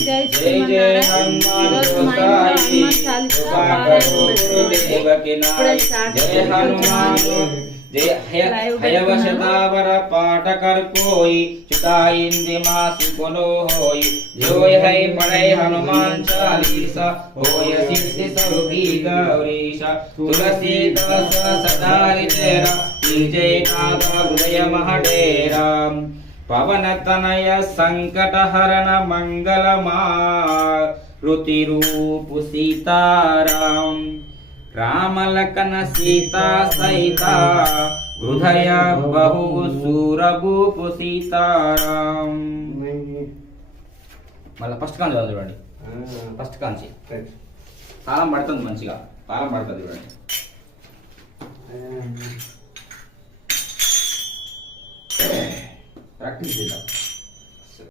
जय जय हनुमान गोसाई कृपा करो गुरुदेव के नाय जय हनुमान जय हयवशतावर पाठ कर कोई चिताइंद्र मासु कोनो होई जोय है पढ़े हनुमान चालीसा होय सिद्धि सबकी गौरीशा तुलसीदास सदा तेरा जय नाथ हृदय महडेरा पवन तनय संकट हरण मंगल मारुति रूप सीताराम राम लखन सीता सहिता हृदय बहु सूरभूप सीताराम మళ్ళీ ఫస్ట్ కాంచి చూడండి ఫస్ట్ కాంచి తాళం పడుతుంది మంచిగా తాళం పడుతుంది చూడండి ప్రాక్టీస్ చేద్దాం